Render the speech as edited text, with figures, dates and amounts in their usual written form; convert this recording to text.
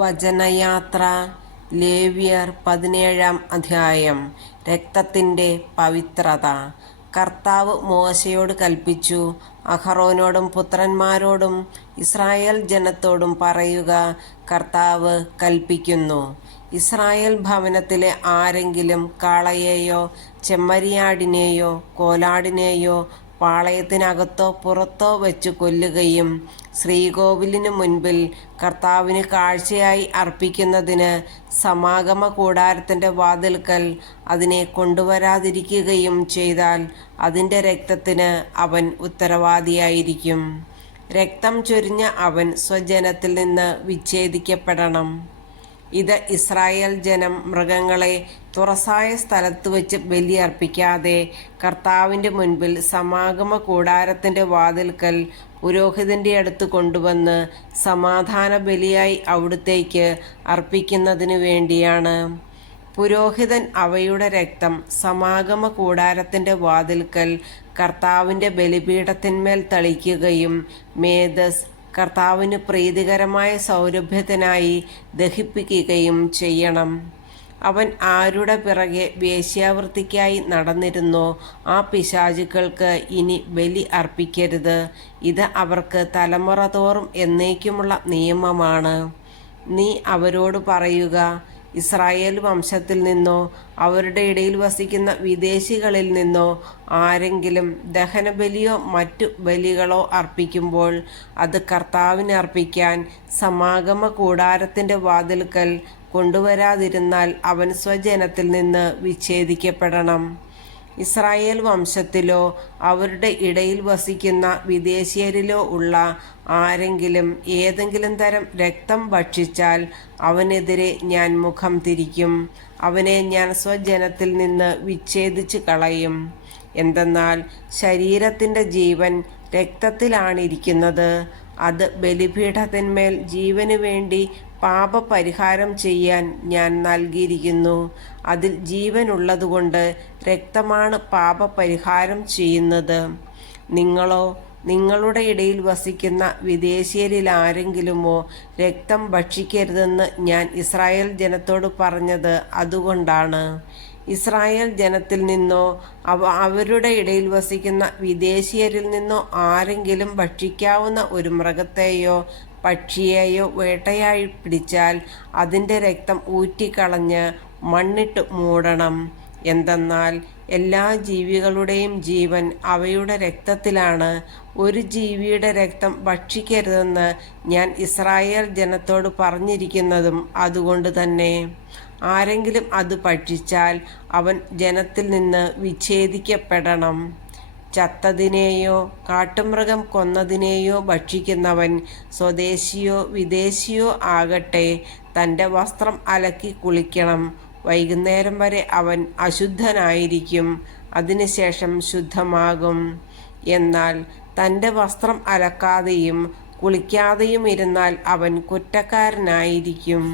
വചനയാത്ര ലേവ്യർ 17-ാം അധ്യായം. രക്തത്തിൻ്റെ പവിത്രത. കർത്താവ് മോശയോട് കൽപ്പിച്ചു, അഹറോനോടും പുത്രന്മാരോടും ഇസ്രായേൽ ജനത്തോടും പറയുക, കർത്താവ് കൽപ്പിക്കുന്നു, ഇസ്രായേൽ ഭവനത്തിലെ ആരെങ്കിലും കാളയെയോ ചെമ്മരിയാടിനെയോ കോലാടിനെയോ പാളയത്തിനകത്തോ പുറത്തോ വെച്ച് കൊല്ലുകയും ശ്രീകോവിലിനു മുൻപിൽ കർത്താവിന് കാഴ്ചയായി അർപ്പിക്കുന്നതിന് സമാഗമ കൂടാരത്തിൻ്റെ വാതിൽക്കൽ അതിനെ കൊണ്ടുവരാതിരിക്കുകയും ചെയ്താൽ അതിൻ്റെ രക്തത്തിന് അവൻ ഉത്തരവാദിയായിരിക്കും. രക്തം ചൊരിഞ്ഞ അവൻ സ്വജനത്തിൽ നിന്ന് വിച്ഛേദിക്കപ്പെടണം. ഇത് ഇസ്രായേൽ ജനം മൃഗങ്ങളെ തുറസായ സ്ഥലത്ത് വെച്ച് ബലിയർപ്പിക്കാതെ കർത്താവിൻ്റെ മുൻപിൽ സമാഗമ കൂടാരത്തിൻ്റെ വാതിൽക്കൽ പുരോഹിതൻ്റെ അടുത്ത് കൊണ്ടുവന്ന് സമാധാന ബലിയായി അവിടുത്തേക്ക് അർപ്പിക്കുന്നതിനു വേണ്ടിയാണ്. പുരോഹിതൻ അവയുടെ രക്തം സമാഗമ കൂടാരത്തിൻ്റെ വാതിൽക്കൽ കർത്താവിൻ്റെ ബലിപീഠത്തിന്മേൽ തളിക്കുകയും മേദസ് കർത്താവിന് പ്രീതികരമായ സൗരഭ്യത്തിനായി ദഹിപ്പിക്കുകയും ചെയ്യണം. അവൻ ആരുടെ പിറകെ വേശ്യാവൃത്തിക്കായി നടന്നിരുന്നോ ആ പിശാചുക്കൾക്ക് ഇനി ബലി അർപ്പിക്കരുത്. ഇത് അവർക്ക് തലമുറ തോറും എന്നേക്കുമുള്ള നിയമമാണ്. നീ അവരോട് പറയുക, ഇസ്രായേൽ വംശത്തിൽ നിന്നോ അവരുടെ ഇടയിൽ വസിക്കുന്ന വിദേശികളിൽ നിന്നോ ആരെങ്കിലും ദഹനബലിയോ മറ്റു ബലികളോ അർപ്പിക്കുമ്പോൾ അത് കർത്താവിന് അർപ്പിക്കാൻ സമാഗമ കൂടാരത്തിൻ്റെ വാതിൽക്കൽ കൊണ്ടുവരാതിരുന്നാൽ അവൻ സ്വജനത്തിൽ നിന്ന് വിച്ഛേദിക്കപ്പെടണം. ഇസ്രായേൽ വംശത്തിലോ അവരുടെ ഇടയിൽ വസിക്കുന്ന വിദേശീയരിലോ ഉള്ള ആരെങ്കിലും ഏതെങ്കിലും തരം രക്തം ഭക്ഷിച്ചാൽ അവനെതിരെ ഞാൻ മുഖം തിരിക്കും. അവനെ ഞാൻ സ്വജനത്തിൽ നിന്ന് വിച്ഛേദിച്ച് കളയും. എന്തെന്നാൽ ശരീരത്തിൻ്റെ ജീവൻ രക്തത്തിലാണിരിക്കുന്നത്. അത് ബലിപീഠത്തിന്മേൽ ജീവനു വേണ്ടി പാപപരിഹാരം ചെയ്യാൻ ഞാൻ നൽകിയിരിക്കുന്നു. അതിൽ ജീവനുള്ളതുകൊണ്ട് രക്തമാണ് പാപപരിഹാരം ചെയ്യുന്നത്. നിങ്ങളോ നിങ്ങളുടെ ഇടയിൽ വസിക്കുന്ന വിദേശീയരിൽ ആരെങ്കിലുമോ രക്തം ഭക്ഷിക്കരുതെന്ന് ഞാൻ ഇസ്രായേൽ ജനത്തോട് പറഞ്ഞത് അതുകൊണ്ടാണ്. ഇസ്രായേൽ ജനത്തിൽ നിന്നോ അവരുടെ ഇടയിൽ വസിക്കുന്ന വിദേശീയരിൽ നിന്നോ ആരെങ്കിലും ഭക്ഷിക്കാവുന്ന ഒരു മൃഗത്തെയോ പക്ഷിയെയോ വേട്ടയായി പിടിച്ചാൽ അതിൻ്റെ രക്തം ഊറ്റിക്കളഞ്ഞ് മണ്ണിട്ട് മൂടണം. എന്തെന്നാൽ എല്ലാ ജീവികളുടെയും ജീവൻ അവയുടെ രക്തത്തിലാണ്. ഒരു ജീവിയുടെ രക്തം ഭക്ഷിക്കരുതെന്ന് ഞാൻ ഇസ്രായേൽ ജനത്തോട് പറഞ്ഞിരിക്കുന്നതും അതുകൊണ്ട് തന്നെ. ആരെങ്കിലും അത് ഭക്ഷിച്ചാൽ അവൻ ജനത്തിൽ നിന്ന് വിച്ഛേദിക്കപ്പെടണം. ചത്തതിനെയോ കാട്ടുമൃഗം കൊന്നതിനെയോ ഭക്ഷിക്കുന്നവൻ സ്വദേശിയോ വിദേശിയോ ആകട്ടെ തൻ്റെ വസ്ത്രം അലക്കി കുളിക്കണം. വൈകുന്നേരം വരെ അവൻ അശുദ്ധനായിരിക്കും. അതിനുശേഷം ശുദ്ധമാകും. എന്നാൽ തൻ്റെ വസ്ത്രം അലക്കാതെയും കുളിക്കാതെയും ഇരുന്നാൽ അവൻ കുറ്റക്കാരനായിരിക്കും.